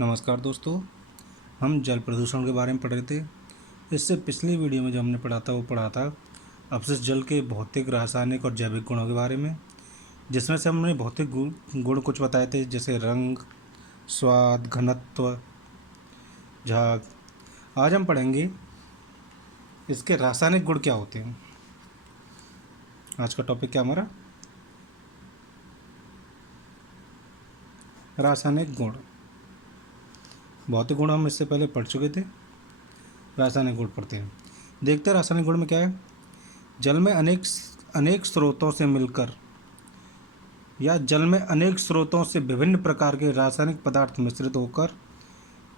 नमस्कार दोस्तों, हम जल प्रदूषण के बारे में पढ़ रहे थे। इससे पिछली वीडियो में जो हमने पढ़ा था वो पढ़ा था अपशिष्ट जल के भौतिक, रासायनिक और जैविक गुणों के बारे में, जिसमें से हमने भौतिक गुण कुछ बताए थे, जैसे रंग, स्वाद, घनत्व, झाग। आज हम पढ़ेंगे इसके रासायनिक गुण क्या होते हैं। आज का टॉपिक क्या हमारा? रासायनिक गुण। भौतिक गुण हम इससे पहले पढ़ चुके थे, रासायनिक गुण पढ़ते हैं। देखते हैं रासायनिक गुण में क्या है। जल में अनेक स्रोतों से मिलकर या जल में अनेक स्रोतों से विभिन्न प्रकार के रासायनिक पदार्थ मिश्रित होकर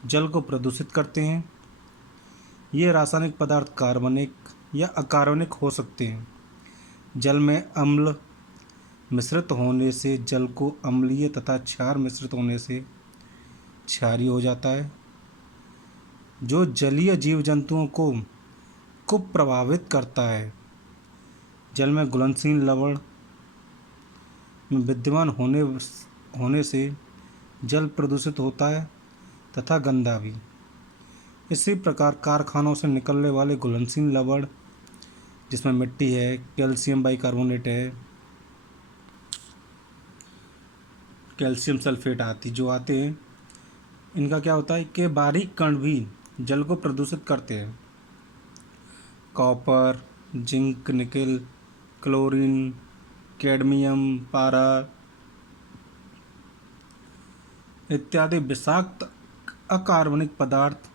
जल को प्रदूषित करते हैं। ये रासायनिक पदार्थ कार्बनिक या अकार्बनिक हो सकते हैं। जल में अम्ल मिश्रित होने से जल को अम्लीय तथा क्षार मिश्रित होने से क्षारीय हो जाता है, जो जलीय जीव जंतुओं को प्रभावित करता है। जल में घुलनशील लवण में विद्यमान होने से जल प्रदूषित होता है तथा गंदा भी। इसी प्रकार कारखानों से निकलने वाले घुलनशील लवण, जिसमें मिट्टी है, कैल्शियम बाइकार्बोनेट है, कैल्शियम सल्फेट आते हैं, इनका क्या होता है कि बारीक कण भी जल को प्रदूषित करते हैं। Copper, zinc, nickel, chlorine, cadmium, पारा इत्यादि विषाक्त अकार्बनिक पदार्थ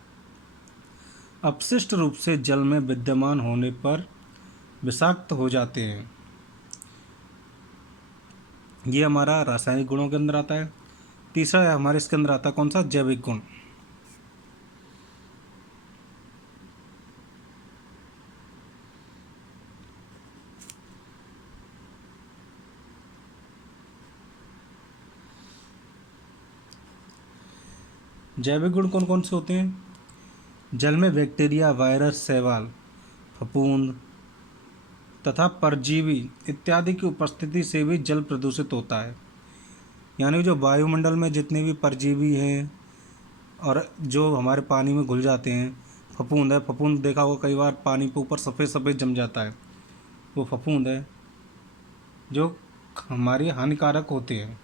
अपशिष्ट रूप से जल में विद्यमान होने पर विषाक्त हो जाते हैं। ये हमारा रासायनिक गुणों के अंदर आता है। तीसरा है हमारे इसके अंदर आता है कौन सा? जैविक गुण। जैविक गुण कौन कौन से होते हैं? जल में बैक्टीरिया, वायरस, शैवाल, फफूंद तथा परजीवी इत्यादि की उपस्थिति से भी जल प्रदूषित होता है। यानी जो वायुमंडल में जितने भी परजीवी हैं और जो हमारे पानी में घुल जाते हैं, फफूंद है, फफूंद देखा होगा कई बार पानी के ऊपर सफ़ेद सफ़ेद जम जाता है, वो फफूंद है जो हमारे हानिकारक होते हैं।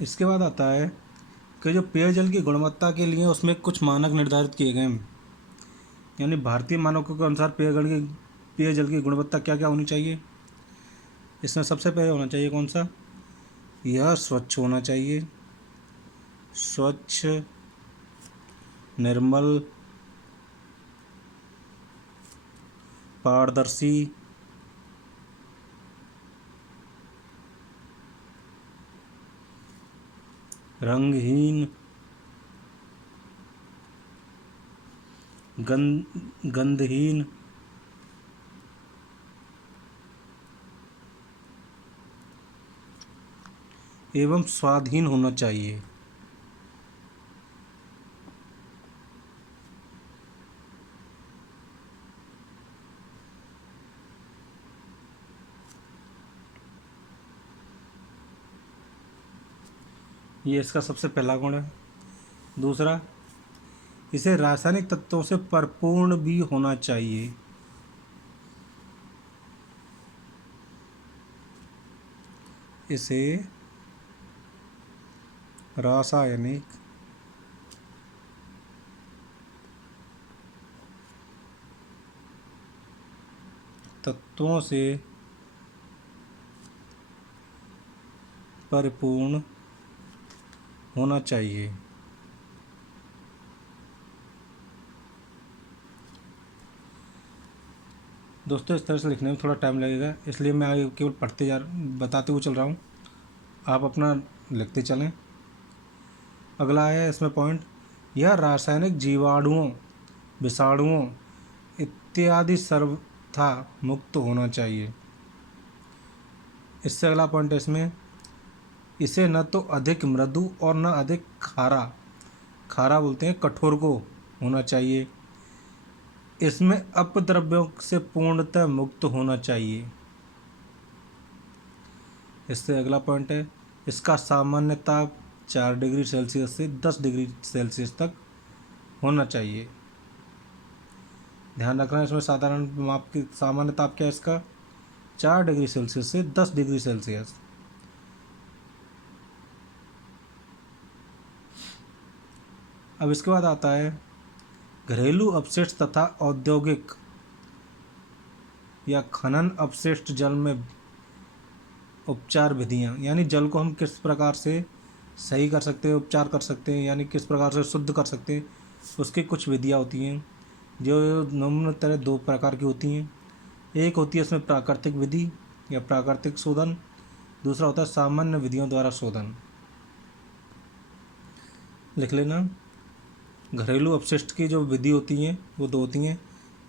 इसके बाद आता है कि जो पेयजल की गुणवत्ता के लिए उसमें कुछ मानक निर्धारित किए गए हैं। यानी भारतीय मानकों के अनुसार पेयजल की गुणवत्ता क्या क्या होनी चाहिए। इसमें सबसे पहले होना चाहिए कौन सा? यह स्वच्छ होना चाहिए। स्वच्छ, निर्मल, पारदर्शी, रंगहीन, गंधहीन, एवं स्वादहीन होना चाहिए। ये इसका सबसे पहला गुण है। दूसरा, इसे रासायनिक तत्वों से परिपूर्ण भी होना चाहिए। इसे रासायनिक तत्वों से परिपूर्ण होना चाहिए। दोस्तों, इस तरह से लिखने में थोड़ा टाइम लगेगा, इसलिए मैं आगे केवल बताते हुए चल रहा हूँ, आप अपना लिखते चलें। अगला है इसमें पॉइंट, यह रासायनिक जीवाणुओं, विषाणुओं इत्यादि सर्वथा मुक्त होना चाहिए। इससे अगला पॉइंट है इसमें, इसे न तो अधिक मृदु और न अधिक खारा बोलते हैं कठोर को होना चाहिए। इसमें अपद्रव्यों से पूर्णतः मुक्त होना चाहिए। इससे अगला पॉइंट है, इसका सामान्य ताप 4 डिग्री सेल्सियस से 10 डिग्री सेल्सियस तक होना चाहिए। ध्यान रखना, इसमें साधारण माप की सामान्य ताप क्या है इसका, 4 डिग्री सेल्सियस से 10 डिग्री सेल्सियस। अब इसके बाद आता है घरेलू अपशिष्ट तथा औद्योगिक या खनन अपशिष्ट जल में उपचार विधियाँ, यानी जल को हम किस प्रकार से सही कर सकते हैं, उपचार कर सकते हैं, यानी किस प्रकार से शुद्ध कर सकते हैं, उसकी कुछ विधियाँ होती हैं जो निम्नतर 2 प्रकार की होती हैं। एक होती है इसमें प्राकृतिक विधि या प्राकृतिक शोधन, दूसरा होता है सामान्य विधियों द्वारा शोधन। लिख लेना, घरेलू अपशिष्ट की जो विधि होती हैं वो 2 होती हैं।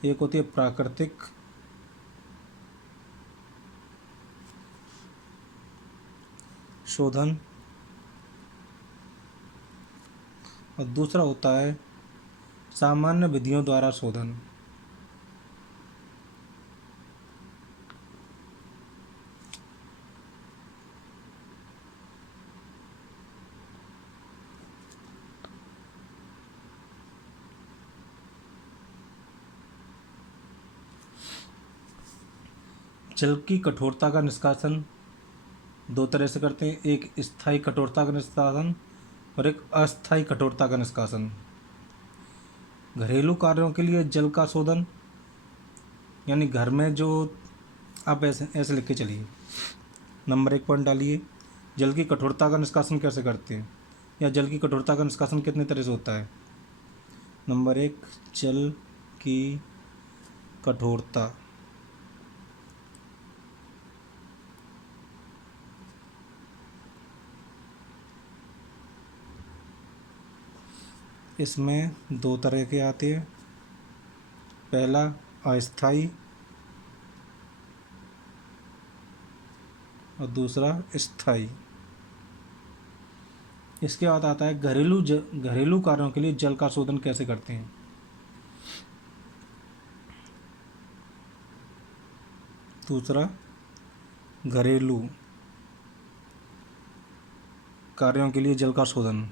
एक होती है प्राकृतिक शोधन और दूसरा होता है सामान्य विधियों द्वारा शोधन। जल की कठोरता का निष्कासन 2 तरह से करते हैं, एक स्थायी कठोरता का निष्कासन और एक अस्थायी कठोरता का निष्कासन। घरेलू कार्यों के लिए जल का शोधन, यानी घर में जो, आप ऐसे ऐसे लिख के चलिए, नंबर 1 पॉइंट डालिए, जल की कठोरता का निष्कासन कैसे करते हैं या जल की कठोरता का निष्कासन कितने तरह से होता है। नंबर 1, जल की कठोरता। इसमें 2 तरह के आते हैं, पहला अस्थाई और दूसरा स्थाई। इसके बाद आता है घरेलू कार्यों के लिए जल का शोधन कैसे करते हैं। दूसरा, घरेलू कार्यों के लिए जल का शोधन।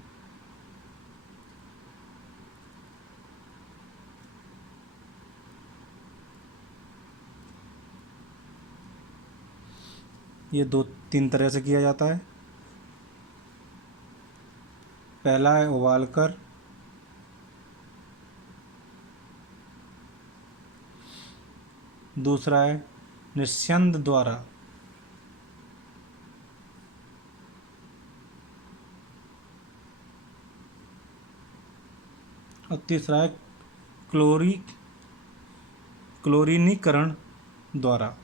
ये 2-3 तरह से किया जाता है। पहला है उबाल कर, दूसरा है निस्यंद द्वारा, और तीसरा है क्लोरीनीकरण द्वारा।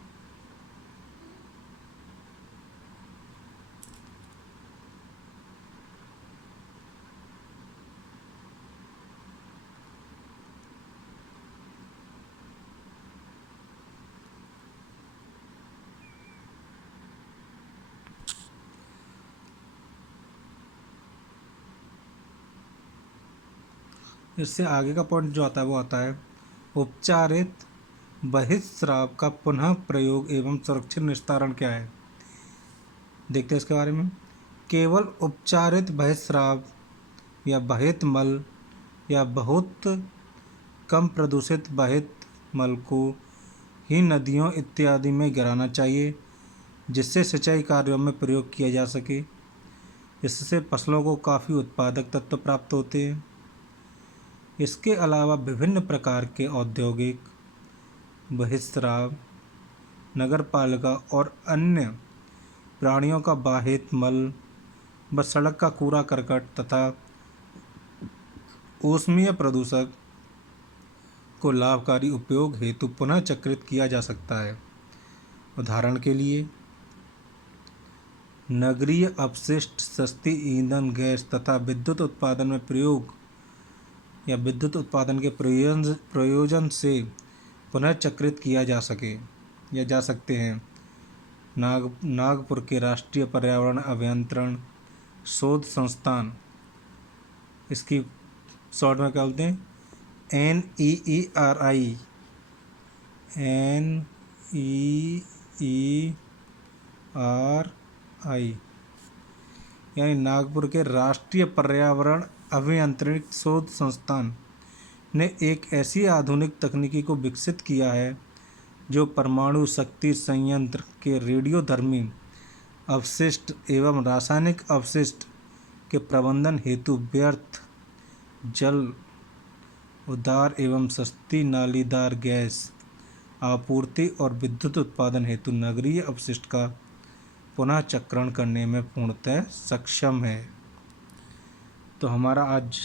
इससे आगे का पॉइंट जो आता है वो आता है उपचारित बहिस्राव का पुनः प्रयोग एवं सुरक्षित निस्तारण क्या है। देखते हैं इसके बारे में। केवल उपचारित बहिस्राव या बहित मल या बहुत कम प्रदूषित बहित मल को ही नदियों इत्यादि में गिराना चाहिए, जिससे सिंचाई कार्यों में प्रयोग किया जा सके। इससे फसलों को काफ़ी उत्पादक तत्व प्राप्त होते हैं। इसके अलावा विभिन्न प्रकार के औद्योगिक बहिस्राव, नगरपालिका और अन्य प्राणियों का बाहित मल व सड़क का कूड़ा करकट तथा ऊष्मीय प्रदूषक को लाभकारी उपयोग हेतु पुनः चक्रित किया जा सकता है। उदाहरण के लिए नगरीय अपशिष्ट सस्ती ईंधन गैस तथा विद्युत उत्पादन में प्रयोग या विद्युत उत्पादन के प्रयोजन से पुनः चक्रित किया जा सके या जा सकते हैं। नागपुर के राष्ट्रीय पर्यावरण अभियंत्रण शोध संस्थान, इसकी शॉर्ट में क्या बोलते हैं, NEERI, NEERI आई यानी नागपुर के राष्ट्रीय पर्यावरण अभियांत्रिकी शोध संस्थान ने एक ऐसी आधुनिक तकनीकी को विकसित किया है जो परमाणु शक्ति संयंत्र के रेडियोधर्मी अवशिष्ट एवं रासायनिक अवशिष्ट के प्रबंधन हेतु व्यर्थ जल उदार एवं सस्ती नालीदार गैस आपूर्ति और विद्युत उत्पादन हेतु नगरीय अपशिष्ट का पुनः चक्रण करने में पूर्णतः सक्षम है। तो हमारा आज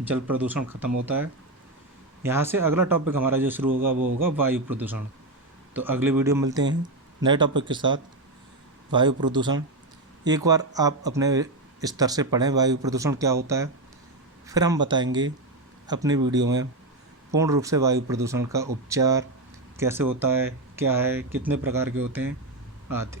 जल प्रदूषण ख़त्म होता है। यहाँ से अगला टॉपिक हमारा जो शुरू होगा वो होगा वायु प्रदूषण। तो अगले वीडियो में मिलते हैं नए टॉपिक के साथ। वायु प्रदूषण एक बार आप अपने स्तर से पढ़ें वायु प्रदूषण क्या होता है, फिर हम बताएंगे अपनी वीडियो में पूर्ण रूप से वायु प्रदूषण का उपचार कैसे होता है, क्या है, कितने प्रकार के होते हैं आदि।